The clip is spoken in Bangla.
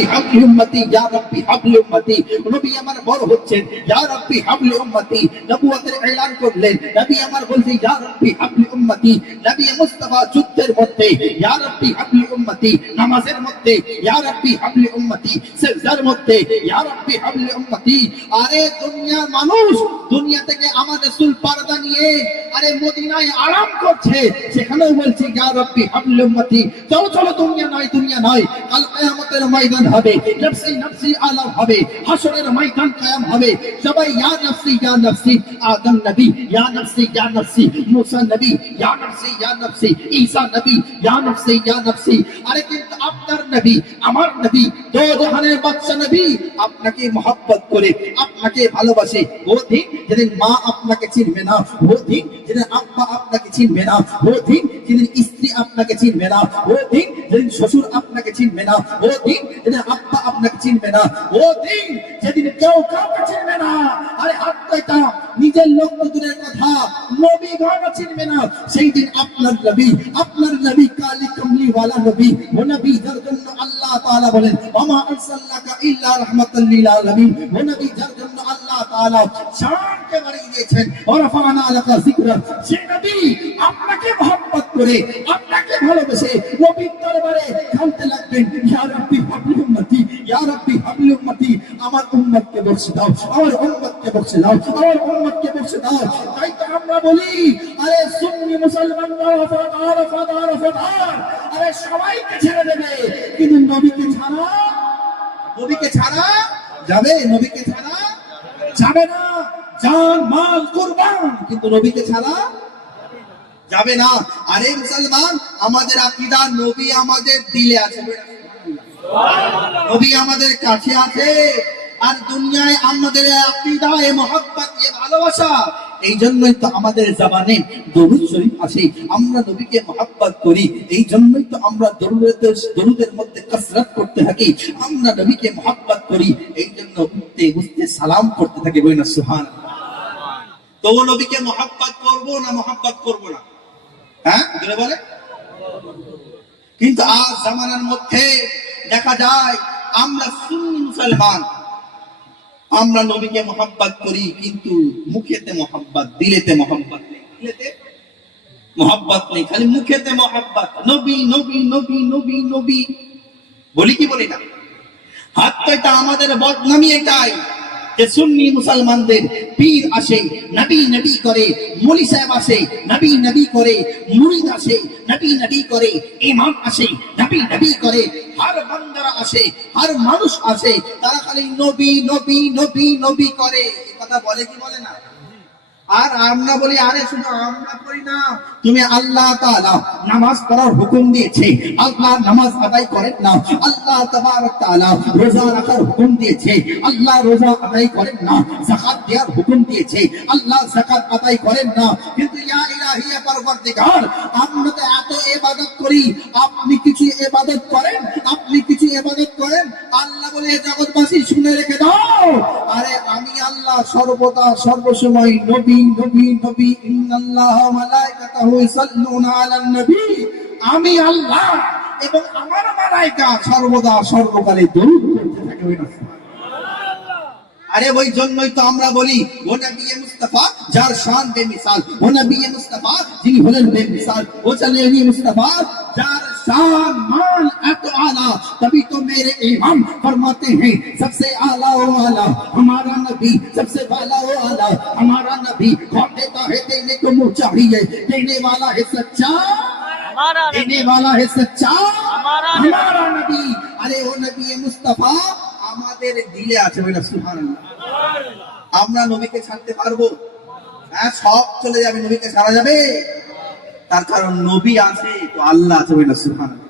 রাব্বি হাবলি উম্মতি, ইয়া রাব্বি হাবলি উম্মতি। নবী আমার বড় হচ্ছেন, ইয়া রাব্বি হাবলি উম্মতি, নবুয়তের এলান করলেন। নবী আমার বলছে ইয়া রাব্বি হাবলি উম্মতি। নবী মুস্তাফা যুদ্ধের মধ্যে ইয়া রাব্বি হাবলি উম্মতি, নামাজের মধ্যে ইয়া রাব্বি হাবলি উম্মতি, সিজদার মধ্যে ইয়া রাব্বি হাবলি উম্মতি। আরে দুনিয়ার মানুষ দুনিয়া থেকে আমার রাসূল পর্দা নিয়ে আরে মদিনায় আরাম করছে, সেখানেও বলছে ইয়া রাব্বি হাবলি উম্মতি। চলো চলো, দুনিয়া নয়, কাল কিয়ামতের ময়দান হবে, নফসি নফসি আলাম হবে, হাসরের ময়দান কায়াম হবে, সবাই ইয়া নফসি। আদম নবী ইয়া নফসি, মুসা নবী ইয়া নফসি, ঈসা নবী ইয়া নফসি। আরে কিন্তু আপনার নবী, আমার নবী, দো জাহানের বাদশা নবী আপনাকে মহব্বত করে, আপনাকে ভালোবাসে। ও দিন যেদিন মা আপনাকে চিনবে না, ও দিন যেদিন আব্বা আপনাকে চিনবে না, ও দিন যেদিন স্ত্রী আপনাকে চিনবে না, ও দিন যেদিন শ্বশুর আপনাকে চিনবে না, ও দিন যেদিন আব্বা আপনাকে চিনবে না, ও দিন যেদিন কেউ কাউকে চিনবে না। আরে আত্মাটা নিজের লোক দূরের কথা, নবীগণ চিনবে না, সেই দিন আপনার নবী কালি কমলি ওয়ালা নবী, ও নবী যার জন্য আল্লাহ তাআলা বলেন ওমা আরসালনাকা ইল্লা রাহমাতাল লিল আলামিন, ও নবী যার জন্য আল্লাহ তাআলা শানকে বাড়িয়ে দিয়েছেন, ওয়া রাফা'না লাকা যিকরা। সেই নবী আপনাকে মহব্বত করে, আপনাকে ভালোবেসে নবীর দরবারে কাঁদতে লাগবেন, ইয়া রাব্বি হাবলি উম্মতি, ইয়া রাব্বি হাবলি উম্মতি। আমার উম্মতকে বখশে দাও, আমার উম্মতকে বখশে দাও, আমার উম্মতকে বখশে দাও। তাই তো আমরা বলি আরে সুন্নি মুসলমানরা ফাদার, আরে সবাইকে ছেড়ে দেবে, কিন্তু নবীকে ছাড়া যাবে, নবীকে ছাড়া যাবে না। জান মাল কুরবান, কিন্তু নবীকে ছাড়া যাবে না। আরে মুসলমান, আমাদের আকীদা নবী আমাদের দিলে আছে, নবী আমাদের কাছে আছে। আর দুনিয়ায় আমাদের আকীদা এ মহব্বত এ ভালোবাসা, এই জন্যই তো আমাদের জবানে দরুদ শরীফ আসে, আমরা নবীকে মহব্বত করি। এই জন্যই তো আমরা দরুদের মধ্যে কসরত করতে থাকি, আমরা নবীকে মহব্বত করি। এই জন্য উঠতে বসতে সালাম করতে থাকি, বলি না সুবহানাল্লাহ। তো নবীকে মহব্বত করবো না মহব্বত করবো না? হ্যাঁ বলে। কিন্তু আজ জামানার মধ্যে দেখা যায় আমরা সুন্নি মুসলমান, আমরা নবীকে মহব্বত করি, কিন্তু মুখেতে মহব্বত, দিলেতে মহব্বত নেই। দিলেতে মহব্বত নেই, খালি মুখেতে মহব্বত। নবী নবী নবী নবী নবী বলি কি বলি না? হাত তো এটা আমাদের বদনামি এটাই যে সুন্নি মুসলমানদের পীর আসে, নবী নবী করে, মুলি সাহেব আসে, নবী নবী করে, মুরিদ আসে, নবী নবী করে, ইমাম আসে, নবী নবী করে, হর বান্দারা আসে, হর মানুষ আসে, তারা খালি নবী নবী নবী নবী করে। এই কথা বলে কি বলে না? আর আমরা বলি আরে শুধু আমরা করি না, তুমি আল্লাহ তাআলা নামাজ পড়ার হুকুম দিয়েছে, আল্লাহ নামাজ আদায় করেন না। আল্লাহ তাবারক তাআলা রোজা রাখার হুকুম দিয়েছে, আল্লাহ রোজা আদায় করেন না। যাকাত দেওয়ার হুকুম দিয়েছে, আল্লাহ যাকাত আদায় করেন না। কিন্তু ইয়া ইলাহি ইয়া পরবর্তীকার, আমরা তো এত ইবাদত করি, আপনি কিছু ইবাদত করেন, আপনি কিছু ইবাদত করেন। আল্লাহ বলে জগৎবাসী শুনে রেখে দাও, আরে আমি আল্লাহ সর্বদা সর্বসময় নবী নবী নবী, ইন্নাল্লাহা ওয়া মালাইকাতাহু ইউসাল্লুনা আলান নবী, আমি আল্লাহ এবং আমার মালায়েকা সর্বদা সর্বকালে দরুদ পড়তে থাকে। আরে ওই জন্যই তো আমরা বলি ও নবী মুস্তাফা যার শান বেমিসাল, ও নবী মুস্তাফা যিনি হলেন বেমিসাল, ও নবী মুস্তাফা যার शान मान एत आला, तभी तो मेरे इमाम फरमाते हैं सबसे आला ओ आला हमारा नबी, सबसे वाला ओ आला हमारा नबी। कौन देता है देने को मुँह चाहिए, देने वाला है सच्चा, देने वाला है सच्चा हमारा नबी। अरे ओ नबी मुस्तफा আমাদের দিলে আছে, বলে সুবহানাল্লাহ। আমরা নবীকে ছাড়তে পারবো? হ্যাঁ, সব চলে যাবে, নবীকে ছাড়া যাবে? তার কারণ নবী আছে তো আল্লাহ আছে, বলে সুবহানাল্লাহ।